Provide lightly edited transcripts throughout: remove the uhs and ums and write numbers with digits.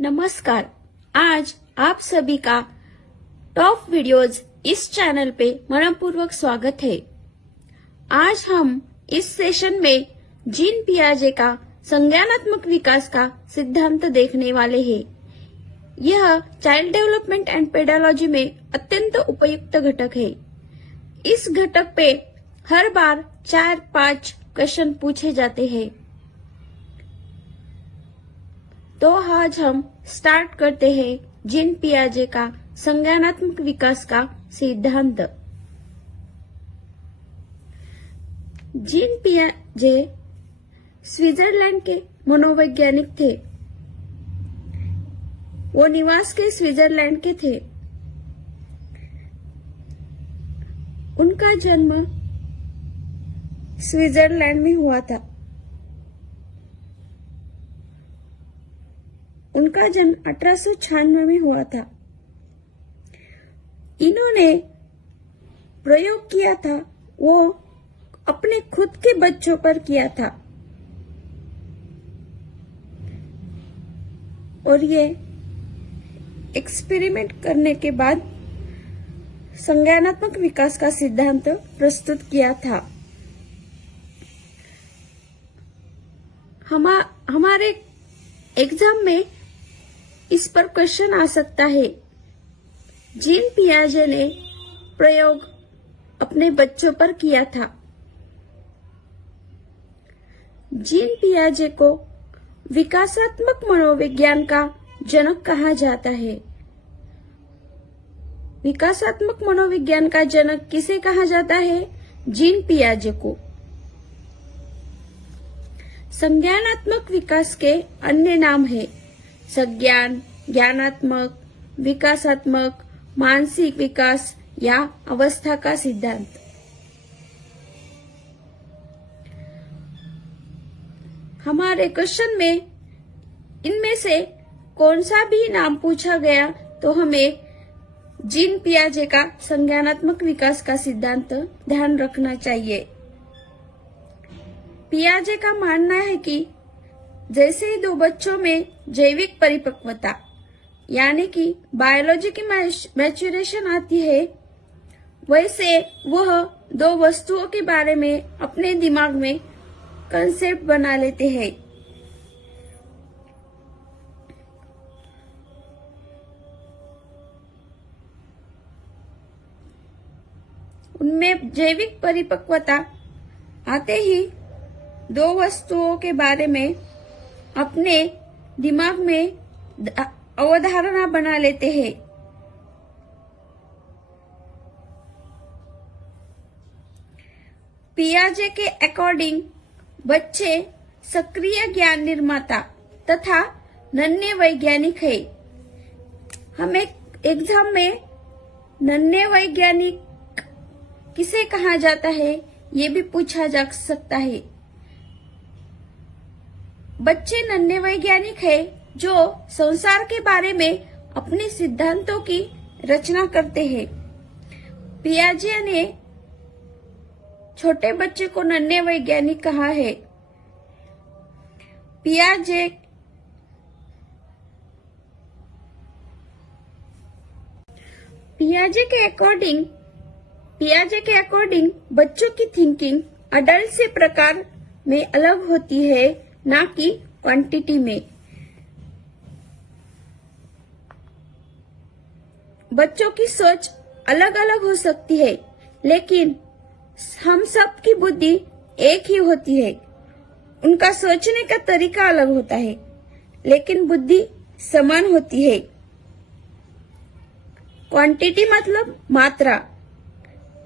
नमस्कार। आज आप सभी का टॉप वीडियोज इस चैनल पे मनपूर्वक स्वागत है। आज हम इस सेशन में जीन पियाजे का संज्ञानात्मक विकास का सिद्धांत देखने वाले हैं। यह चाइल्ड डेवलपमेंट एंड पेडालॉजी में अत्यंत उपयुक्त घटक है। इस घटक पे हर बार 4-5 क्वेश्चन पूछे जाते हैं। तो आज हम स्टार्ट करते हैं जीन पियाजे का संज्ञानात्मक विकास का सिद्धांत। जीन पियाजे स्विट्जरलैंड के मनोवैज्ञानिक थे। वो निवास के स्विट्जरलैंड के थे। उनका जन्म स्विट्जरलैंड में हुआ था। उनका जन्म 1896 में हुआ था। इन्होंने प्रयोग किया था वो अपने खुद के बच्चों पर किया था और ये एक्सपेरिमेंट करने के बाद संज्ञानात्मक विकास का सिद्धांत प्रस्तुत किया था। हमारे एग्जाम में इस पर क्वेश्चन आ सकता है। जीन पियाजे ने प्रयोग अपने बच्चों पर किया था। जीन पियाजे को विकासात्मक मनोविज्ञान का जनक कहा जाता है। विकासात्मक मनोविज्ञान का जनक किसे कहा जाता है? जीन पियाजे को। संज्ञानात्मक विकास के अन्य नाम है संज्ञान, ज्ञानात्मक, विकासात्मक, मानसिक विकास या अवस्था का सिद्धांत। हमारे क्वेश्चन में इनमें से कौन सा भी नाम पूछा गया तो हमें जीन पियाजे का संज्ञानात्मक विकास का सिद्धांत ध्यान रखना चाहिए। पियाजे का मानना है कि जैसे ही दो बच्चों में जैविक परिपक्वता यानी कि बायोलॉजी की मैच्योरेशन आती है, वैसे वह दो वस्तुओं के बारे में अपने दिमाग में कंसेप्ट बना लेते हैं। उनमें जैविक परिपक्वता आते ही दो वस्तुओं के बारे में अपने दिमाग में अवधारणा बना लेते हैं। पियाजे के अकॉर्डिंग बच्चे सक्रिय ज्ञान निर्माता तथा नन्हे वैज्ञानिक है। हमें एग्जाम में नन्हे वैज्ञानिक किसे कहा जाता है ये भी पूछा जा सकता है। बच्चे नन्हे वैज्ञानिक है जो संसार के बारे में अपने सिद्धांतों की रचना करते हैं। पियाजे ने छोटे बच्चे को नन्हे वैज्ञानिक कहा है। पियाजे के अकॉर्डिंग बच्चों की थिंकिंग अडल्ट से प्रकार में अलग होती है, ना कि क्वांटिटी में। बच्चों की सोच अलग अलग हो सकती है, लेकिन हम सब की बुद्धि एक ही होती है। उनका सोचने का तरीका अलग होता है, लेकिन बुद्धि समान होती है। क्वांटिटी मतलब मात्रा।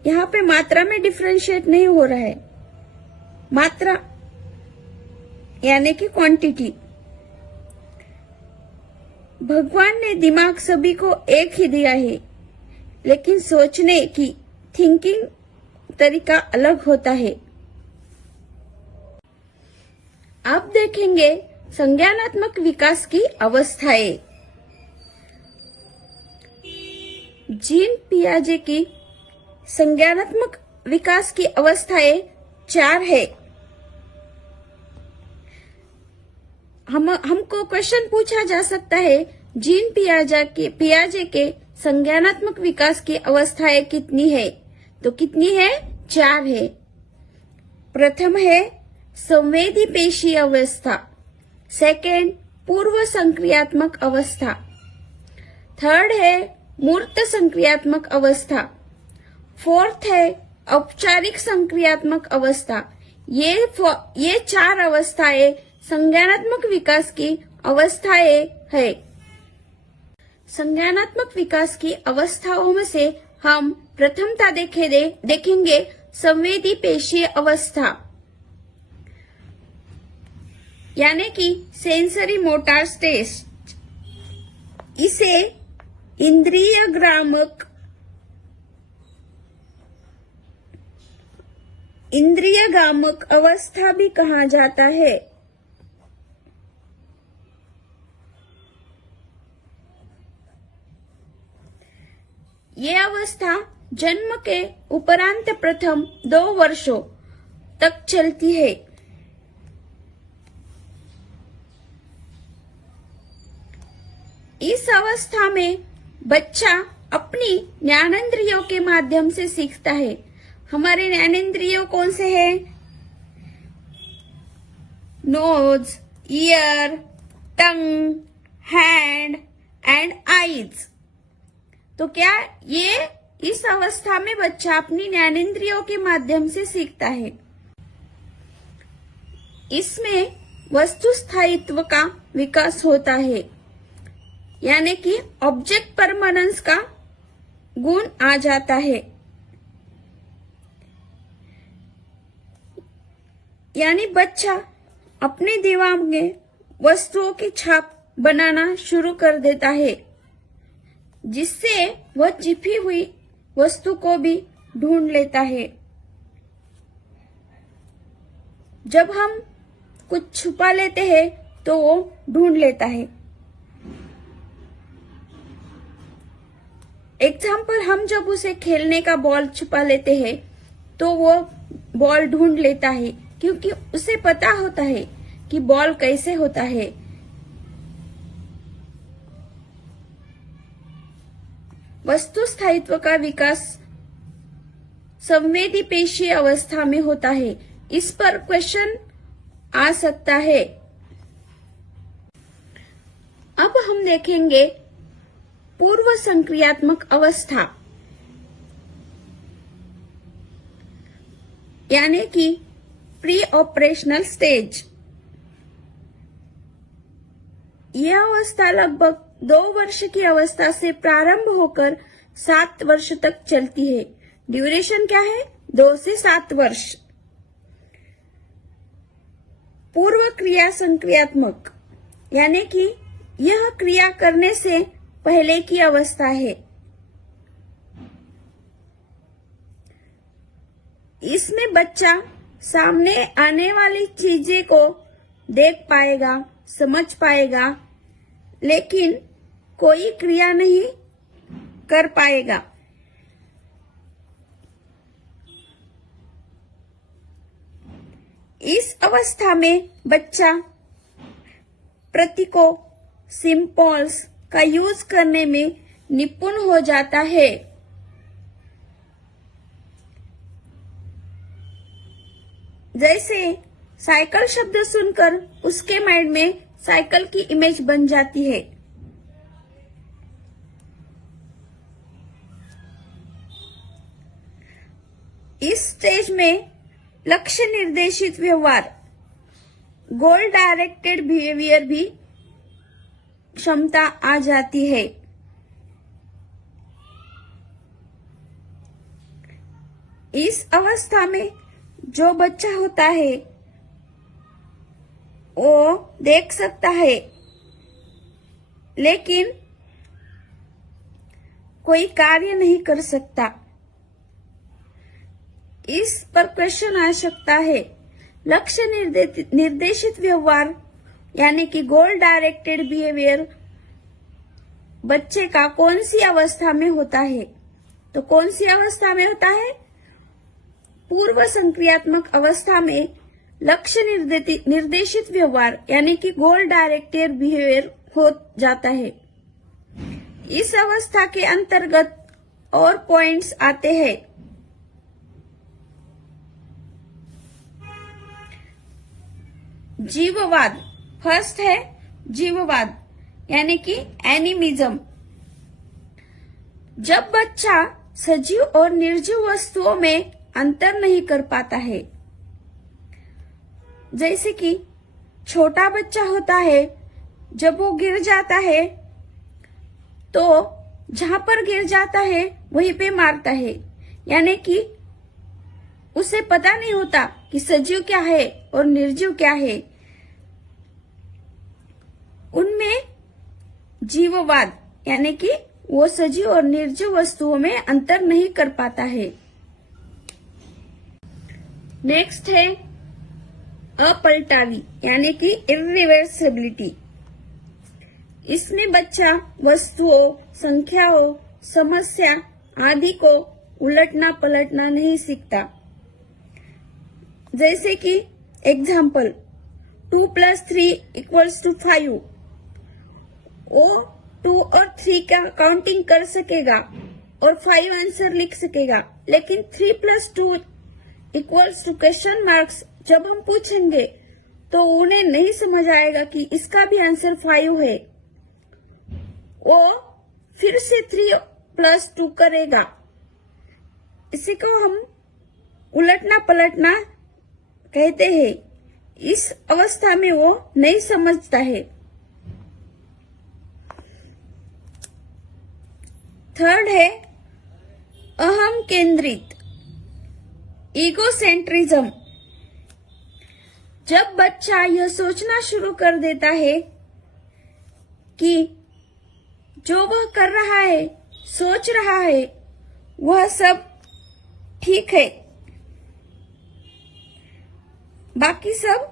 यहाँ पे मात्रा में डिफरेंशिएट नहीं हो रहा है। मात्रा यानी कि क्वांटिटी। भगवान ने दिमाग सभी को एक ही दिया है, लेकिन सोचने की थिंकिंग तरीका अलग होता है। अब देखेंगे संज्ञानात्मक विकास की अवस्थाएं। जीन पियाजे की संज्ञानात्मक विकास की अवस्थाएं 4 है। हमको क्वेश्चन पूछा जा सकता है, जीन पियाजे के संज्ञानात्मक विकास की अवस्थाएं कितनी है? तो कितनी है? 4 है। प्रथम है संवेदी पेशी अवस्था, सेकेंड पूर्व संक्रियात्मक अवस्था, थर्ड है मूर्त संक्रियात्मक अवस्था, फोर्थ है औपचारिक संक्रियात्मक अवस्था। ये 4 अवस्थाएं संज्ञानात्मक विकास की अवस्थाएं है। संज्ञानात्मक विकास की अवस्थाओं में से हम प्रथमता देखेंगे संवेदी पेशीय अवस्था, यानी कि सेंसरी मोटर स्टेज। इसे इंद्रियगामक अवस्था भी कहा जाता है। ये अवस्था जन्म के उपरांत प्रथम 2 वर्षों तक चलती है। इस अवस्था में बच्चा अपनी ज्ञानेंद्रियों के माध्यम से सीखता है। हमारे ज्ञानेंद्रियों कौन से हैं? Nose, ear, tongue, hand and eyes. तो क्या ये इस अवस्था में बच्चा अपनी ज्ञानेंद्रियों के माध्यम से सीखता है। इसमें वस्तु स्थायित्व का विकास होता है, यानी कि ऑब्जेक्ट परमानेंस का गुण आ जाता है। यानी बच्चा अपने दिमाग में वस्तुओं की छाप बनाना शुरू कर देता है, जिससे वह छिपी हुई वस्तु को भी ढूंढ लेता है। जब हम कुछ छुपा लेते हैं तो वो ढूंढ लेता है। एग्जाम्पल, हम जब उसे खेलने का बॉल छुपा लेते हैं तो वो बॉल ढूंढ लेता है, क्योंकि उसे पता होता है कि बॉल कैसे होता है। वस्तु स्थायित्व का विकास संवेदी पेशीय अवस्था में होता है। इस पर क्वेश्चन आ सकता है। अब हम देखेंगे पूर्व संक्रियात्मक अवस्था, यानी कि प्री ऑपरेशनल स्टेज। यह अवस्था लगभग 2 वर्ष की अवस्था से प्रारंभ होकर 7 वर्ष तक चलती है। ड्यूरेशन क्या है? 2 से 7 वर्ष। पूर्व क्रिया संक्रियात्मक, यानी कि यह क्रिया करने से पहले की अवस्था है। इसमें बच्चा सामने आने वाली चीजें को देख पाएगा, समझ पाएगा, लेकिन कोई क्रिया नहीं कर पाएगा। इस अवस्था में बच्चा प्रतीकों, सिंबल्स का यूज करने में निपुण हो जाता है। जैसे साइकिल शब्द सुनकर उसके माइंड में साइकिल की इमेज बन जाती है। इस स्टेज में लक्ष्य निर्देशित व्यवहार, गोल डायरेक्टेड बिहेवियर भी क्षमता आ जाती है। इस अवस्था में जो बच्चा होता है वो देख सकता है, लेकिन कोई कार्य नहीं कर सकता। इस पर क्वेश्चन आ सकता है। लक्ष्य निर्देशित व्यवहार यानी कि गोल डायरेक्टेड बिहेवियर बच्चे का कौन सी अवस्था में होता है? तो कौन सी अवस्था में होता है? पूर्व संक्रियात्मक अवस्था में लक्ष्य निर्देशित व्यवहार यानी कि गोल डायरेक्टेड बिहेवियर हो जाता है। इस अवस्था के अंतर्गत और पॉइंट्स आते हैं। जीववाद, फर्स्ट है जीववाद यानी कि एनिमिज्म। जब बच्चा सजीव और निर्जीव वस्तुओं में अंतर नहीं कर पाता है, जैसे कि छोटा बच्चा होता है, जब वो गिर जाता है तो जहां पर गिर जाता है वहीं पे मारता है, यानी कि उसे पता नहीं होता कि सजीव क्या है और निर्जीव क्या है। उनमें जीववाद यानी कि वो सजीव और निर्जीव वस्तुओं में अंतर नहीं कर पाता है। नेक्स्ट है अपलटावी यानी कि इरिवर्सिबिलिटी। इसमें बच्चा वस्तुओं, संख्याओं, समस्या आदि को उलटना पलटना नहीं सीखता। जैसे कि एग्जाम्पल 2 + 3 = 5। वो 2 और 3 का काउंटिंग कर सकेगा और 5 आंसर लिख सकेगा, लेकिन 3 + 2 = क्वेश्चन मार्क्स जब हम पूछेंगे तो उन्हें नहीं समझ आएगा कि इसका भी आंसर 5 है। वो फिर से 3 + 2 करेगा। इसी को हम उलटना पलटना कहते हैं। इस अवस्था में वो नहीं समझता है। थर्ड है अहम केंद्रित ईगोसेंट्रिज्म। जब बच्चा यह सोचना शुरू कर देता है कि जो वह कर रहा है, सोच रहा है, वह सब ठीक है, बाकी सब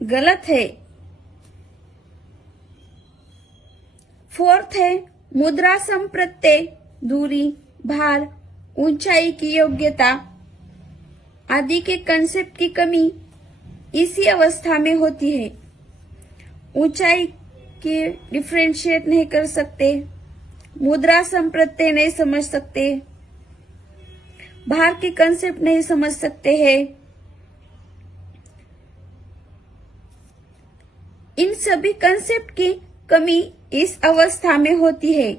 गलत है। फोर्थ है मुद्रा संप्रत्यय, दूरी, भार, ऊंचाई की योग्यता आदि के कंसेप्ट की कमी इसी अवस्था में होती है। ऊंचाई की डिफरेंशिएट नहीं कर सकते, मुद्रा संप्रत्यय नहीं समझ सकते, भार के कंसेप्ट नहीं समझ सकते हैं। इन सभी कंसेप्ट की कमी इस अवस्था में होती है।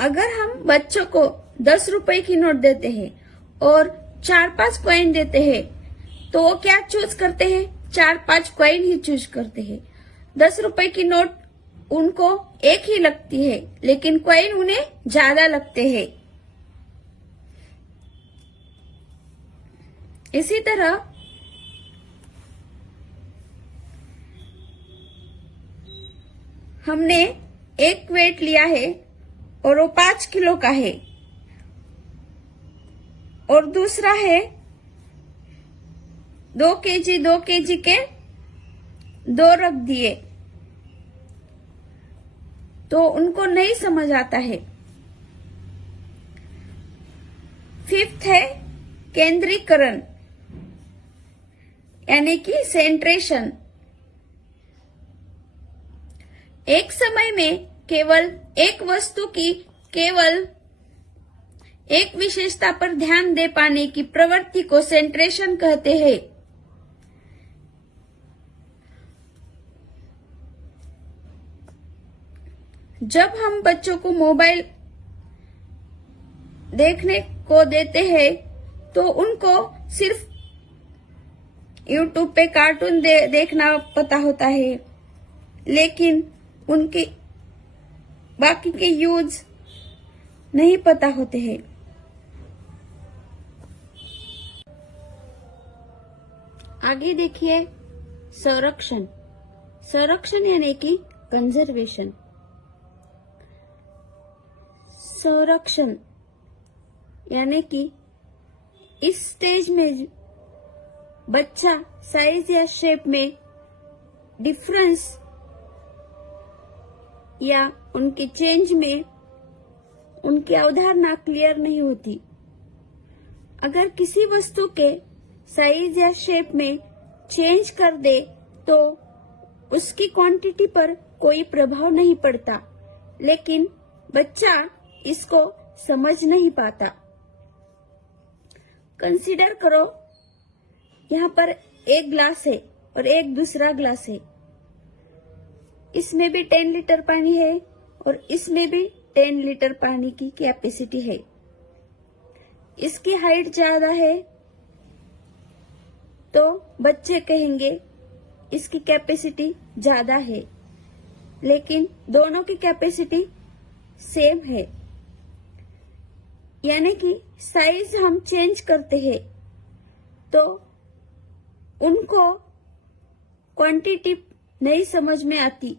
अगर हम बच्चों को 10 रुपए की नोट देते हैं और 4-5 कॉइन देते हैं, तो वो क्या चूज करते हैं? 4-5 कॉइन ही चूज करते हैं। 10 रुपए की नोट उनको एक ही लगती है, लेकिन कॉइन उन्हें ज्यादा लगते हैं। इसी तरह हमने एक वेट लिया है और वो 5 किलो का है, और दूसरा है 2 केजी के 2 रख दिए, तो उनको नहीं समझ आता है। फिफ्थ है केंद्रीकरण यानी कि सेंट्रेशन। एक समय में केवल एक वस्तु की केवल एक विशेषता पर ध्यान दे पाने की प्रवृत्ति को सेंट्रेशन कहते हैं। जब हम बच्चों को मोबाइल देखने को देते हैं तो उनको सिर्फ YouTube पे कार्टून देखना पता होता है, लेकिन उनके बाकी के यूज नहीं पता होते हैं। आगे देखिए संरक्षण। संरक्षण यानी कि कंजर्वेशन। संरक्षण यानी कि इस स्टेज में बच्चा साइज या शेप में डिफरेंस या उनके चेंज में उनकी अवधारणा क्लियर नहीं होती। अगर किसी वस्तु के साइज या शेप में चेंज कर दे तो उसकी क्वांटिटी पर कोई प्रभाव नहीं पड़ता, लेकिन बच्चा इसको समझ नहीं पाता। कंसीडर करो, यहाँ पर एक ग्लास है और एक दूसरा ग्लास है। इसमें भी 10 लीटर पानी है और इसमें भी 10 लीटर पानी की कैपेसिटी है। इसकी हाइट ज्यादा है तो बच्चे कहेंगे इसकी कैपेसिटी ज्यादा है, लेकिन दोनों की कैपेसिटी सेम है। यानी कि साइज हम चेंज करते हैं तो उनको क्वांटिटी नहीं समझ में आती।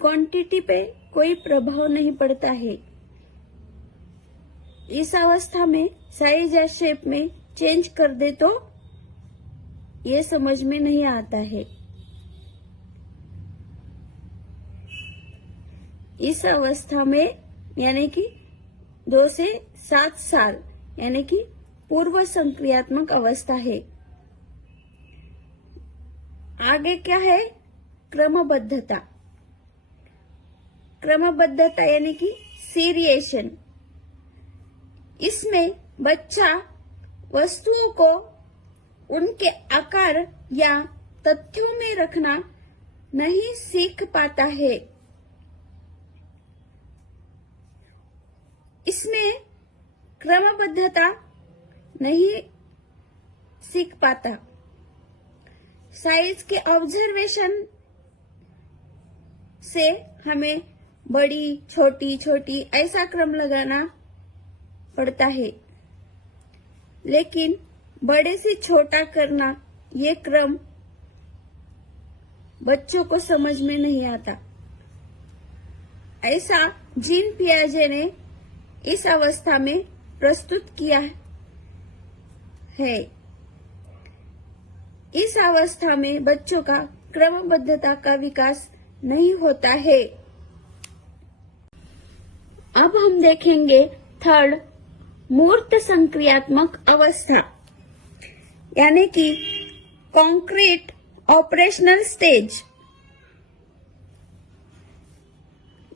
क्वांटिटी पे कोई प्रभाव नहीं पड़ता है। इस अवस्था में साइज या शेप में चेंज कर दे तो ये समझ में नहीं आता है। इस अवस्था में यानी कि 2 से 7 साल यानी कि पूर्व संक्रियात्मक अवस्था है। आगे क्या है? क्रमबद्धता। क्रमबद्धता यानी कि सीरिएशन। इसमें बच्चा वस्तुओं को उनके आकार या तथ्यों में रखना नहीं सीख पाता है। इसमें क्रमबद्धता नहीं सीख पाता। साइज के ऑब्जर्वेशन से हमें बड़ी छोटी छोटी ऐसा क्रम लगाना पड़ता है, लेकिन बड़े से छोटा करना ये क्रम बच्चों को समझ में नहीं आता। ऐसा जीन पियाजे ने इस अवस्था में प्रस्तुत किया है। इस अवस्था में बच्चों का क्रमबद्धता का विकास नहीं होता है। अब हम देखेंगे थर्ड, मूर्त संक्रियात्मक अवस्था यानी कि कॉन्क्रीट ऑपरेशनल स्टेज।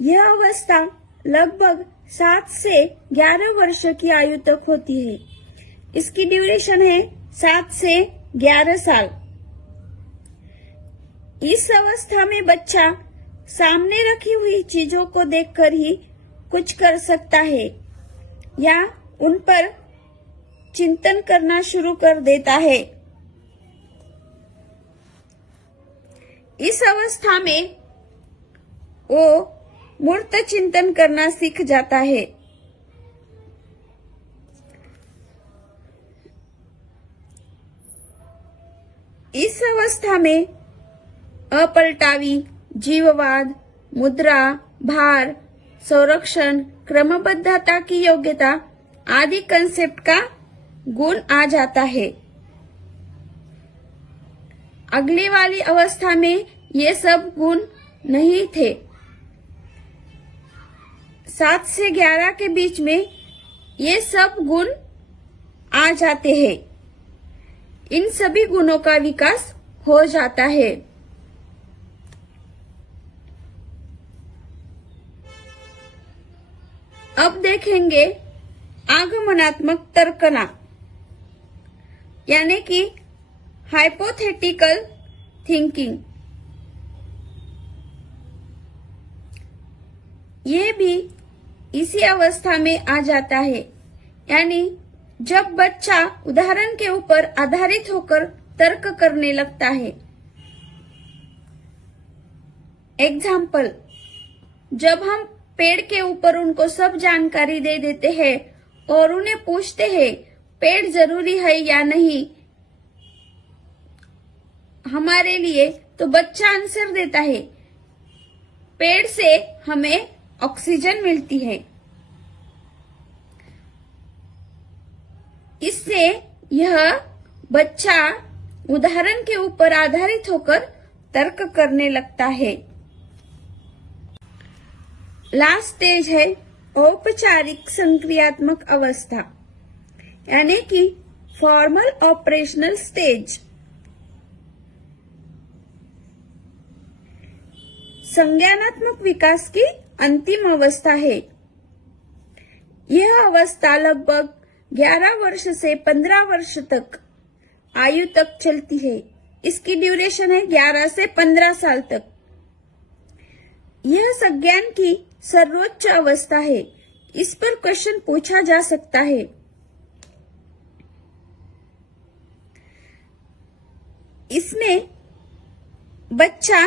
यह अवस्था लगभग 7 से 11 वर्ष की आयु तक होती है। इसकी ड्यूरेशन है 7 से 11 साल। इस अवस्था में बच्चा सामने रखी हुई चीजों को देखकर ही कुछ कर सकता है या उन पर चिंतन करना शुरू कर देता है। इस अवस्था में वो मूर्त चिंतन करना सीख जाता है। इस अवस्था में अपलटावी, जीववाद, मुद्रा, भार, संरक्षण, क्रमबद्धता की योग्यता आदि कंसेप्ट का गुण आ जाता है। अगली वाली अवस्था में ये सब गुण नहीं थे। 7 से 11 के बीच में ये सब गुण आ जाते हैं। इन सभी गुणों का विकास हो जाता है। अब देखेंगे आगमनात्मक तर्कना यानी कि हाइपोथेटिकल थिंकिंग। ये भी इसी अवस्था में आ जाता है, यानी जब बच्चा उदाहरण के ऊपर आधारित होकर तर्क करने लगता है। एग्जाम्पल, जब हम पेड़ के ऊपर उनको सब जानकारी दे देते हैं और उन्हें पूछते हैं पेड़ जरूरी है या नहीं हमारे लिए, तो बच्चा आंसर देता है पेड़ से हमें ऑक्सीजन मिलती है। इससे यह बच्चा उदाहरण के ऊपर आधारित होकर तर्क करने लगता है। लास्ट स्टेज है औपचारिक संक्रियात्मक अवस्था, यानी कि फॉर्मल ऑपरेशनल स्टेज। संज्ञानात्मक विकास की अंतिम अवस्था है। यह अवस्था लगभग 11 वर्ष से 15 वर्ष तक आयु तक चलती है। इसकी ड्यूरेशन है 11 से 15 साल तक। यह संज्ञान की सर्वोच्च अवस्था है। इस पर क्वेश्चन पूछा जा सकता है। इसमें बच्चा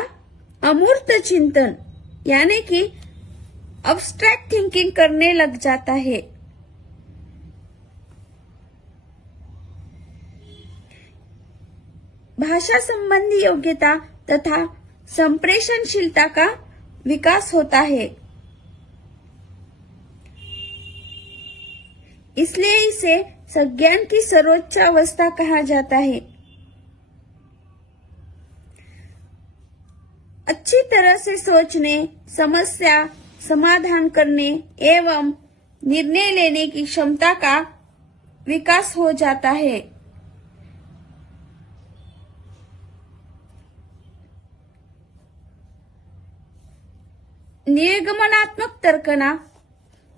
अमूर्त चिंतन यानी कि अब्स्ट्रैक्ट थिंकिंग करने लग जाता है। भाषा संबंधी योग्यता तथा संप्रेषणशीलता का विकास होता है। इसलिए इसे संज्ञान की सर्वोच्च अवस्था कहा जाता है। अच्छी तरह से सोचने, समस्या समाधान करने एवं निर्णय लेने की क्षमता का विकास हो जाता है। निर्गमनात्मक तर्कना,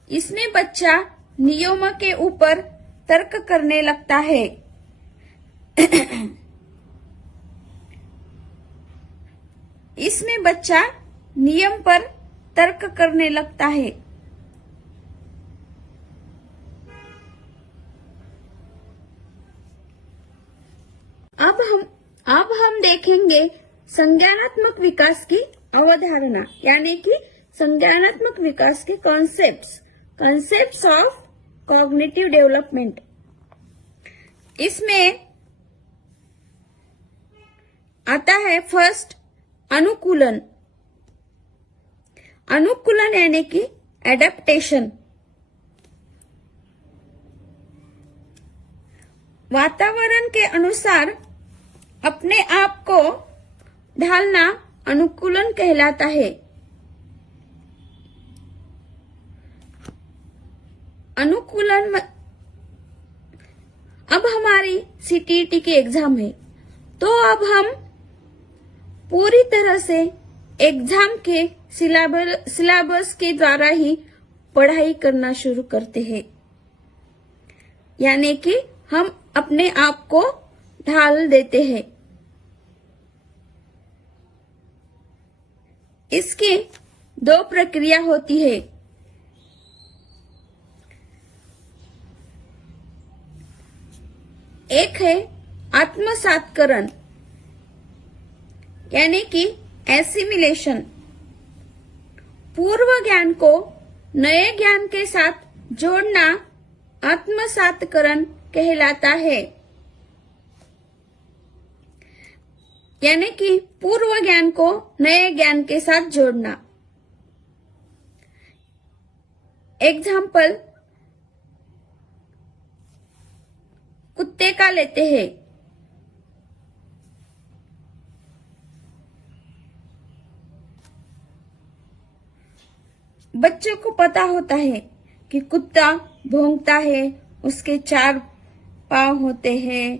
इसमें बच्चा नियमों के ऊपर तर्क करने लगता है। इसमें बच्चा नियम पर तर्क करने लगता है। अब हम देखेंगे संज्ञानात्मक विकास की अवधारणा, यानी कि संज्ञानात्मक विकास के कॉन्सेप्ट्स ऑफ कॉग्निटिव डेवलपमेंट। इसमें आता है फर्स्ट अनुकूलन। अनुकूलन यानी कि एडेप्टेशन। वातावरण के अनुसार अपने आप को ढालना अनुकूलन कहलाता है। अनुकूलन अब हमारी सीटीईटी की एग्जाम है, तो अब हम पूरी तरह से एग्जाम के सिलेबस के द्वारा ही पढ़ाई करना शुरू करते हैं, यानी कि हम अपने आप को ढाल देते हैं। इसकी 2 प्रक्रिया होती है। एक है आत्मसातकरण यानी कि एसिमिलेशन। पूर्व ज्ञान को नए ज्ञान के साथ जोड़ना आत्मसातकरण कहलाता है, यानी कि पूर्व ज्ञान को नए ज्ञान के साथ जोड़ना। एग्जाम्पल कुत्ते का लेते हैं। बच्चों को पता होता है कि कुत्ता भौंकता है, उसके 4 पांव होते हैं।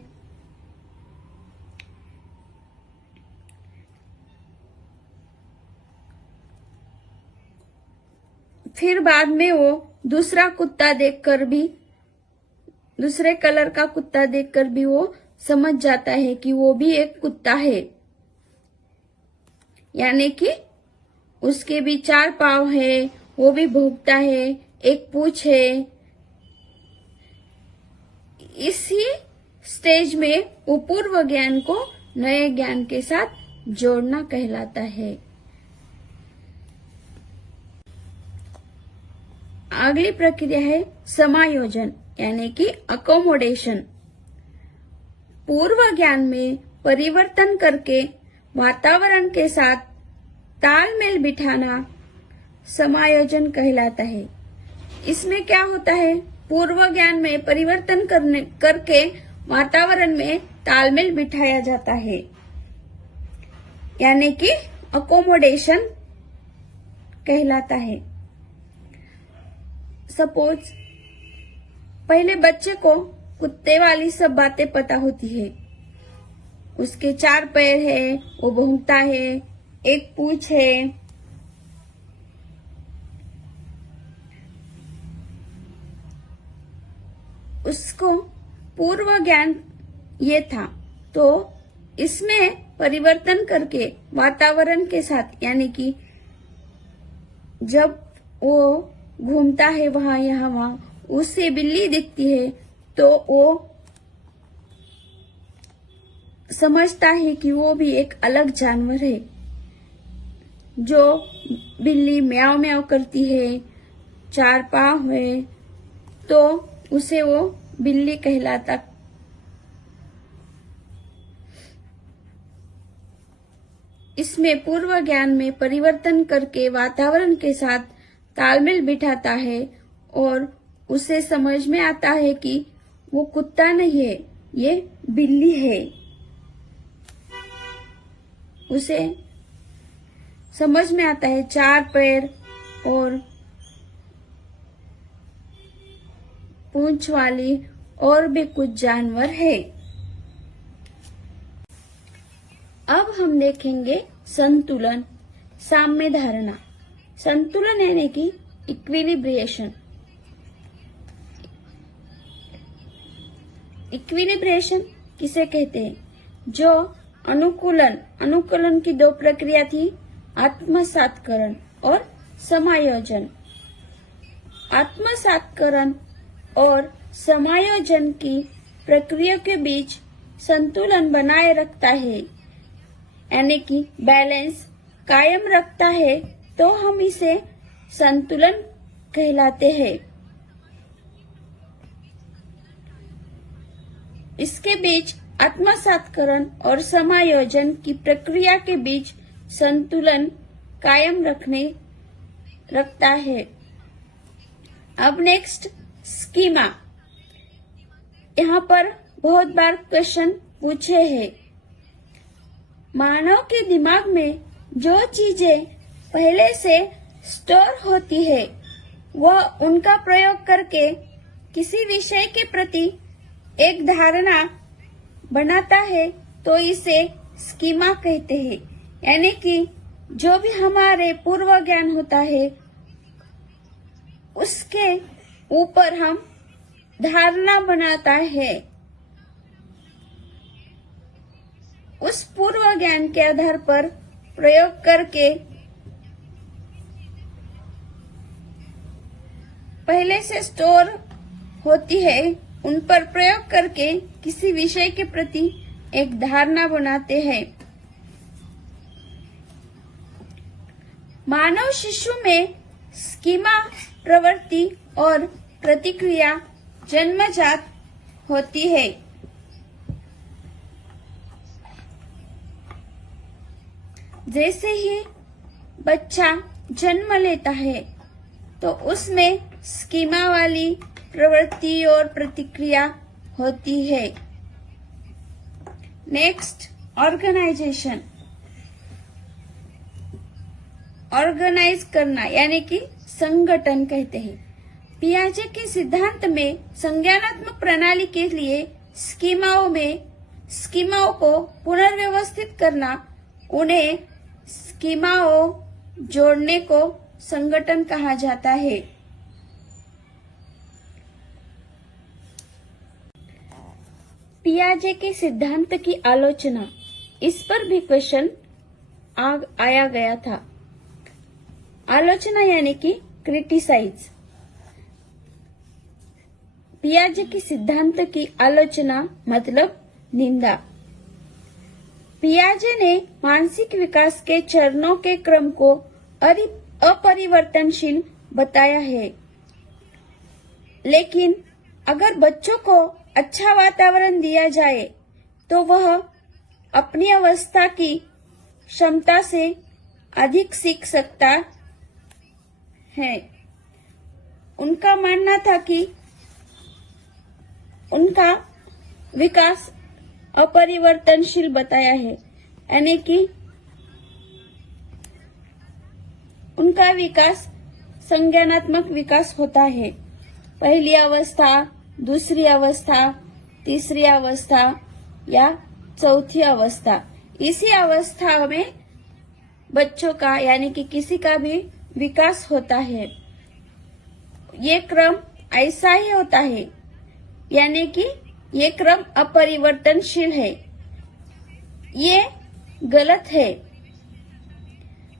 फिर बाद में वो दूसरा कुत्ता देखकर भी, दूसरे कलर का कुत्ता देखकर भी वो समझ जाता है कि वो भी एक कुत्ता है, यानी कि उसके भी 4 पांव है, वो भी भौंकता है, एक पूंछ है। इसी स्टेज में वो पूर्व ज्ञान को नए ज्ञान के साथ जोड़ना कहलाता है। अगली प्रक्रिया है समायोजन यानी कि अकोमोडेशन। पूर्व ज्ञान में परिवर्तन करके वातावरण के साथ तालमेल बिठाना समायोजन कहलाता है। इसमें क्या होता है, पूर्व ज्ञान में परिवर्तन करके वातावरण में तालमेल बिठाया जाता है, यानी कि अकोमोडेशन कहलाता है। सपोज पहले बच्चे को कुत्ते वाली सब बातें पता होती है। उसके 4 पैर है, वो भौंकता है, एक पूंछ है। उसको पूर्व ज्ञान ये था। तो इसमें परिवर्तन करके वातावरण के साथ, यानी कि जब वो घूमता है वहां यहाँ वहां, उससे बिल्ली दिखती है तो वो समझता है कि वो भी एक अलग जानवर है। जो बिल्ली म्याऊ म्याऊ करती है, 4 पांव है, तो उसे वो बिल्ली कहलाता। इसमें पूर्व ज्ञान में परिवर्तन करके वातावरण के साथ तालमेल बिठाता है और उसे समझ में आता है कि वो कुत्ता नहीं है, ये बिल्ली है। उसे समझ में आता है 4 पैर और पूंछ वाली और भी कुछ जानवर है। अब हम देखेंगे संतुलन, साम्य धारणा। संतुलन यानी कि इक्विलिब्रिएशन। इक्विलिब्रिएशन किसे कहते हैं? जो अनुकूलन की 2 प्रक्रिया थी, आत्मसातकरण और समायोजन। आत्मसातकरण और समायोजन की प्रक्रिया के बीच संतुलन बनाए रखता है, यानी कि बैलेंस कायम रखता है, तो हम इसे संतुलन कहलाते हैं। इसके बीच आत्मसातकरण और समायोजन की प्रक्रिया के बीच संतुलन कायम रखता है। अब नेक्स्ट स्कीमा। यहाँ पर बहुत बार क्वेश्चन पूछे हैं। मानव के दिमाग में जो चीजें पहले से स्टोर होती है, वह उनका प्रयोग करके किसी विषय के प्रति एक धारणा बनाता है, तो इसे स्कीमा कहते हैं। यानी कि जो भी हमारे पूर्व ज्ञान होता है, उसके ऊपर हम धारणा बनाता है। उस पूर्व ज्ञान के आधार पर प्रयोग करके पहले से स्टोर होती है, उन पर प्रयोग करके किसी विषय के प्रति एक धारणा बनाते हैं। मानव शिशु में स्कीमा प्रवृत्ति और प्रतिक्रिया जन्मजात होती है। जैसे ही बच्चा जन्म लेता है, तो उसमें स्कीमा वाली प्रवृत्ति और प्रतिक्रिया होती है। Next, organisation. ऑर्गेनाइज करना यानी कि संगठन कहते हैं। पियाजे के सिद्धांत में संज्ञानात्मक प्रणाली के लिए स्कीमाओं को पुनर्व्यवस्थित करना, उन्हें स्कीमाओं जोड़ने को संगठन कहा जाता है। पियाजे के सिद्धांत की आलोचना, इस पर भी क्वेश्चन आया गया था। आलोचना यानी कि क्रिटिसाइज। पियाजे के सिद्धांत की आलोचना मतलब निंदा। पियाजे ने मानसिक विकास के चरणों के क्रम को अपरिवर्तनशील बताया है, लेकिन अगर बच्चों को अच्छा वातावरण दिया जाए तो वह अपनी अवस्था की क्षमता से अधिक सीख सकता है। उनका मानना था कि उनका विकास अपरिवर्तनशील बताया है, यानी कि उनका विकास संज्ञानात्मक विकास होता है। पहली अवस्था, दूसरी अवस्था, तीसरी अवस्था या चौथी अवस्था। इसी अवस्था में बच्चों का यानी कि किसी का भी विकास होता है। ये क्रम ऐसा ही होता है, यानी कि ये क्रम अपरिवर्तनशील है। ये गलत है।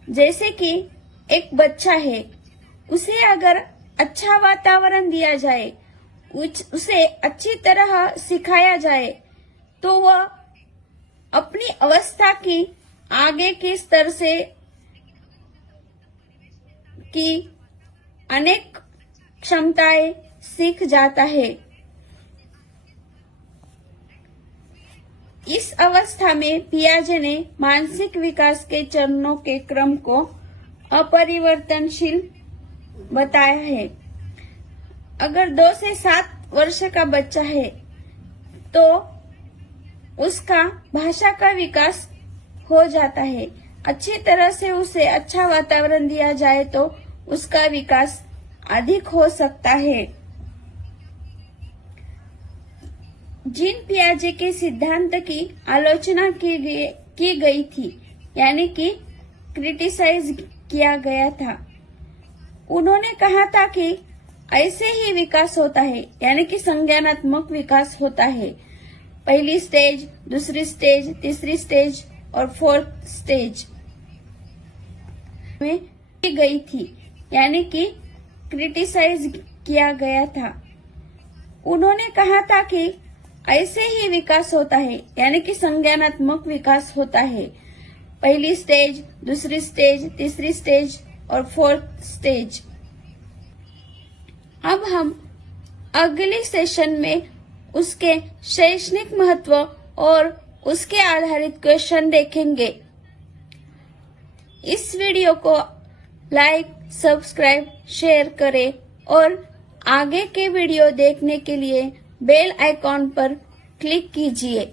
जैसे कि एक बच्चा है, उसे अगर अच्छा वातावरण दिया जाए, उसे अच्छी तरह सिखाया जाए, तो वह अपनी अवस्था की आगे के स्तर से की अनेक क्षमताएं सीख जाता है। इस अवस्था में पियाजे ने मानसिक विकास के चरणों के क्रम को अपरिवर्तनशील बताया है। अगर 2 से 7 वर्ष का बच्चा है तो उसका भाषा का विकास हो जाता है। अच्छी तरह से उसे अच्छा वातावरण दिया जाए तो उसका विकास अधिक हो सकता है। जीन पियाजे के सिद्धांत की आलोचना की गई थी, यानी कि क्रिटिसाइज किया गया था। उन्होंने कहा था कि ऐसे ही विकास होता है, यानी कि संज्ञानात्मक विकास होता है। पहली स्टेज, दूसरी स्टेज, तीसरी स्टेज और 4th स्टेज में की गई थी, यानी कि क्रिटिसाइज किया गया था। उन्होंने कहा था कि ऐसे ही विकास होता है, यानी कि संज्ञानात्मक विकास होता है। पहली स्टेज, दूसरी स्टेज, तीसरी स्टेज और 4th स्टेज। अब हम अगले सेशन में उसके शैक्षणिक महत्व और उसके आधारित क्वेश्चन देखेंगे। इस वीडियो को लाइक, सब्सक्राइब, शेयर करें और आगे के वीडियो देखने के लिए बेल आइकॉन पर क्लिक कीजिए।